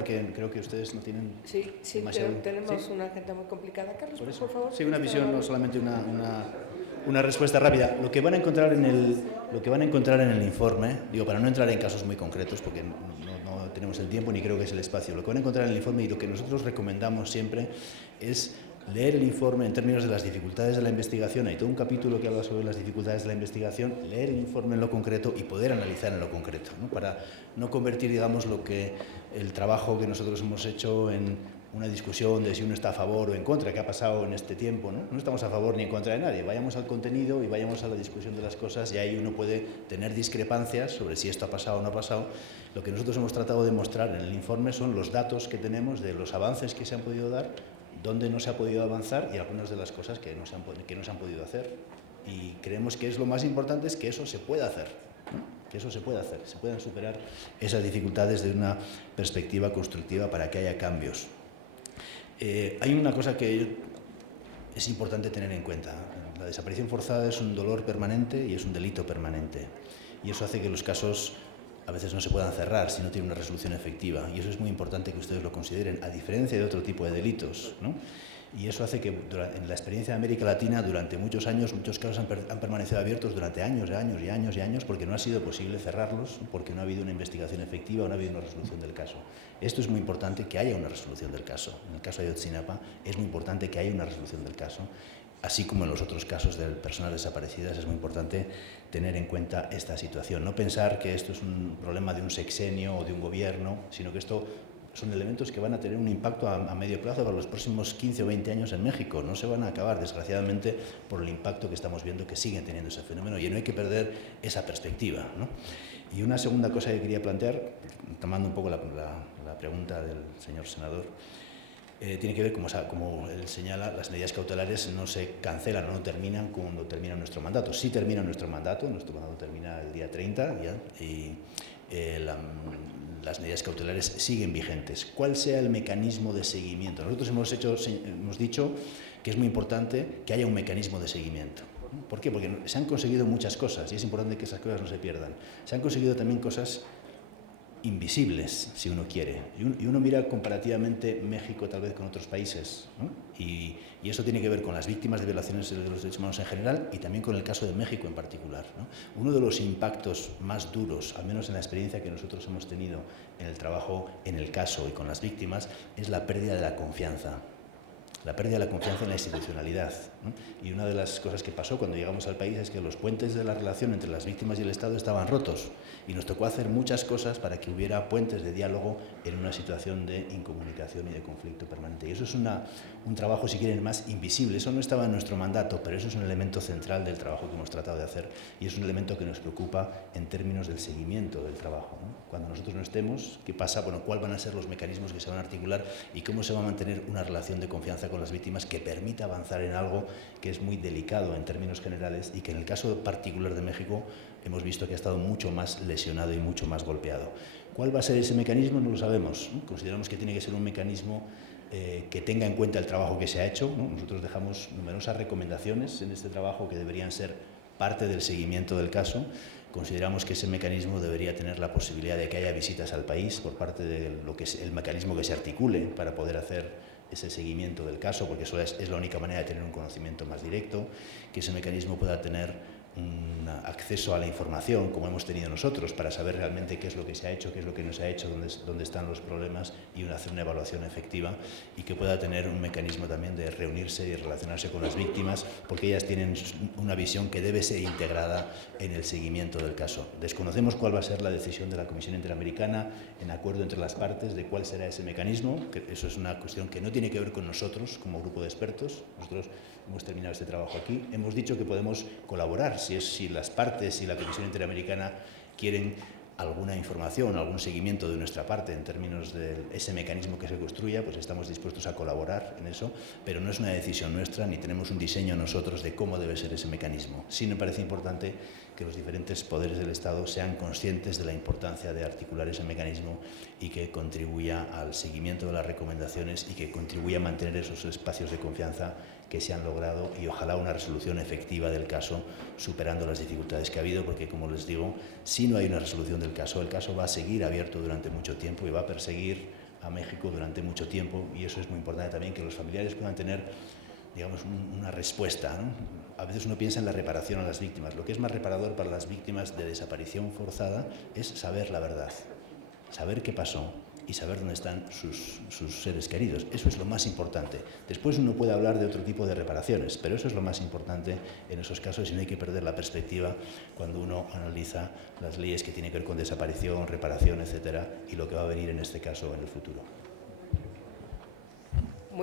porque creo que ustedes no tienen Sí, demasiado... tenemos ¿Sí? una agenda muy complicada. Carlos, por favor. Sí, una visión, no solamente una respuesta rápida. Lo que van a encontrar en el informe, digo, para no entrar en casos muy concretos, porque no tenemos el tiempo ni creo que es el espacio, lo que van a encontrar en el informe y lo que nosotros recomendamos siempre es leer el informe en términos de las dificultades de la investigación. Hay todo un capítulo que habla sobre las dificultades de la investigación, leer el informe en lo concreto y poder analizar en lo concreto, ¿no? Para no convertir, digamos, el trabajo que nosotros hemos hecho en una discusión de si uno está a favor o en contra, que ha pasado en este tiempo, ¿no? No estamos a favor ni en contra de nadie. Vayamos al contenido y vayamos a la discusión de las cosas y ahí uno puede tener discrepancias sobre si esto ha pasado o no ha pasado. Lo que nosotros hemos tratado de mostrar en el informe son los datos que tenemos de los avances que se han podido dar, dónde no se ha podido avanzar y algunas de las cosas que no se han podido hacer. Y creemos que lo más importante es que eso se pueda hacer, ¿no? Que eso se pueda hacer, se puedan superar esas dificultades de una perspectiva constructiva para que haya cambios. Hay una cosa que es importante tener en cuenta. La desaparición forzada es un dolor permanente y es un delito permanente. Y eso hace que los casos a veces no se puedan cerrar si no tiene una resolución efectiva. Y eso es muy importante que ustedes lo consideren, a diferencia de otro tipo de delitos, ¿no? Y eso hace que en la experiencia de América Latina durante muchos años, muchos casos han permanecido abiertos durante años y años porque no ha sido posible cerrarlos, porque no ha habido una investigación efectiva o no ha habido una resolución del caso. Esto es muy importante, que haya una resolución del caso. En el caso de Ayotzinapa es muy importante que haya una resolución del caso, así como en los otros casos de personas desaparecidas. Es muy importante tener en cuenta esta situación. No pensar que esto es un problema de un sexenio o de un gobierno, sino que esto son elementos que van a tener un impacto a medio plazo para los próximos 15 o 20 años en México. No se van a acabar, desgraciadamente, por el impacto que estamos viendo que sigue teniendo ese fenómeno, y no hay que perder esa perspectiva, ¿no? Y una segunda cosa que quería plantear, tomando un poco la pregunta del señor senador, tiene que ver, como él señala, las medidas cautelares no se cancelan o no terminan cuando termina nuestro mandato. Sí termina nuestro mandato termina el día 30 ya, y las medidas cautelares siguen vigentes. ¿Cuál sea el mecanismo de seguimiento? Nosotros hemos dicho que es muy importante que haya un mecanismo de seguimiento. ¿Por qué? Porque se han conseguido muchas cosas y es importante que esas cosas no se pierdan. Se han conseguido también cosas invisibles, si uno quiere. Y uno mira comparativamente México tal vez con otros países, ¿no? Y eso tiene que ver con las víctimas de violaciones de los derechos humanos en general y también con el caso de México en particular, ¿no? Uno de los impactos más duros, al menos en la experiencia que nosotros hemos tenido en el trabajo en el caso y con las víctimas, es la pérdida de la confianza. La pérdida de la confianza en la institucionalidad, ¿no? Y una de las cosas que pasó cuando llegamos al país es que los puentes de la relación entre las víctimas y el Estado estaban rotos y nos tocó hacer muchas cosas para que hubiera puentes de diálogo en una situación de incomunicación y de conflicto permanente. Y eso es un trabajo, si quieren, más invisible. Eso no estaba en nuestro mandato, pero eso es un elemento central del trabajo que hemos tratado de hacer y es un elemento que nos preocupa en términos del seguimiento del trabajo, ¿no? Cuando nosotros no estemos, ¿qué pasa? Bueno, ¿cuáles van a ser los mecanismos que se van a articular y cómo se va a mantener una relación de confianza con las víctimas que permita avanzar en algo que es muy delicado en términos generales y que en el caso particular de México hemos visto que ha estado mucho más lesionado y mucho más golpeado? ¿Cuál va a ser ese mecanismo? No lo sabemos, ¿no? Consideramos que tiene que ser un mecanismo que tenga en cuenta el trabajo que se ha hecho, ¿no? Nosotros dejamos numerosas recomendaciones en este trabajo que deberían ser parte del seguimiento del caso. Consideramos que ese mecanismo debería tener la posibilidad de que haya visitas al país por parte de lo que es el mecanismo que se articule para poder hacer ese seguimiento del caso, porque eso es la única manera de tener un conocimiento más directo, que ese mecanismo pueda tener un acceso a la información como hemos tenido nosotros para saber realmente qué es lo que se ha hecho, qué es lo que no se ha hecho, dónde están los problemas y hacer una evaluación efectiva, y que pueda tener un mecanismo también de reunirse y relacionarse con las víctimas, porque ellas tienen una visión que debe ser integrada en el seguimiento del caso. Desconocemos cuál va a ser la decisión de la Comisión Interamericana en acuerdo entre las partes de cuál será ese mecanismo, que eso es una cuestión que no tiene que ver con nosotros como grupo de expertos. Nosotros hemos terminado este trabajo aquí. Hemos dicho que podemos colaborar si las partes y la Comisión Interamericana quieren alguna información, algún seguimiento de nuestra parte en términos de ese mecanismo que se construya, pues estamos dispuestos a colaborar en eso, pero no es una decisión nuestra ni tenemos un diseño nosotros de cómo debe ser ese mecanismo. Sí me parece importante que los diferentes poderes del Estado sean conscientes de la importancia de articular ese mecanismo y que contribuya al seguimiento de las recomendaciones y que contribuya a mantener esos espacios de confianza que se han logrado, y ojalá una resolución efectiva del caso, superando las dificultades que ha habido, porque, como les digo, si no hay una resolución del caso, el caso va a seguir abierto durante mucho tiempo y va a perseguir a México durante mucho tiempo, y eso es muy importante también, que los familiares puedan tener, digamos, una respuesta, ¿no? A veces uno piensa en la reparación a las víctimas. Lo que es más reparador para las víctimas de desaparición forzada es saber la verdad, saber qué pasó y saber dónde están sus seres queridos. Eso es lo más importante. Después uno puede hablar de otro tipo de reparaciones, pero eso es lo más importante en esos casos, y no hay que perder la perspectiva cuando uno analiza las leyes que tienen que ver con desaparición, reparación, etcétera, y lo que va a venir en este caso en el futuro.